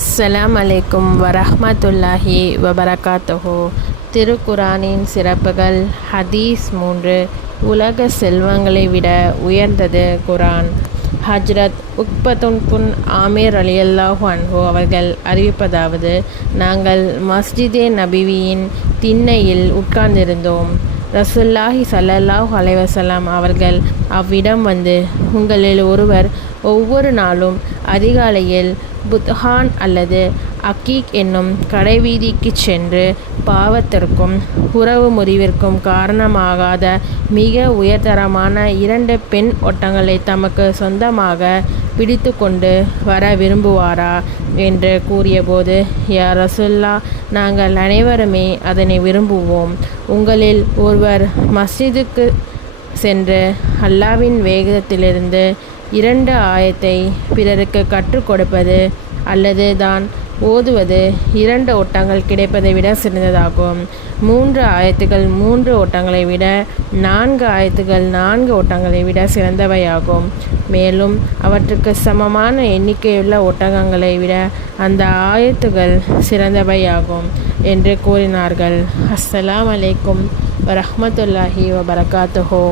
அஸ்ஸலாம் அலைக்கும் வரஹ்மத்துல்லாஹி வபரகாத்துஹு. திருக்குரானின் சிறப்புகள். ஹதீஸ் 3. உலக செல்வங்களை விட உயர்ந்தது குரான். ஹஜ்ரத் உக்பத்துன் ஆமீர் ரலியல்லாஹு அன்ஹு அவர்கள் அறிவிப்பதாவது, நாங்கள் மஸ்ஜிதே நபிவியின் திண்ணையில் உட்கார்ந்திருந்தோம். ரசூலுல்லாஹி ஸல்லல்லாஹு அலைஹி வஸல்லம் அவர்கள் அவ்விடம் வந்து, உங்களில் ஒருவர் ஒவ்வொரு நாளும் அதிகாலையில் புத்ஹான் அல்லது அக்கீக் என்னும் கடைவீதிக்குச் சென்று பாவத்திற்கும் உறவு முறிவிற்கும் காரணமாகாத மிக உயர்தரமான 2 பெண் ஒட்டங்களை தமக்கு சொந்தமாக பிடித்து கொண்டு வர விரும்புவாரா என்று கூறியபோது, யா ரசூலல்லா, நாங்கள் அனைவருமே அதனை விரும்புவோம். உங்களில் ஒருவர் மஸ்ஜிதுக்கு சென்று அல்லாவின் வேதத்திலிருந்து 2 ஆயத்தை பிறருக்கு கற்றுக் கொடுப்பது அல்லது தான் ஓதுவது 2 ஒட்டங்கள் கிடைப்பதை விட சிறந்ததாகும். 3 ஆயத்துகள் 3 ஒட்டங்களை விட, 4 ஆயத்துகள் 4 ஒட்டங்களை விட சிறந்தவையாகும். மேலும் அவற்றுக்கு சமமான எண்ணிக்கையுள்ள ஒட்டகங்களை விட அந்த ஆயத்துகள் சிறந்தவையாகும் என்று கூறினார்கள். அஸ்ஸலாமு அலைக்கும் வரஹ்மத்துல்லாஹி வபரகாத்துஹு.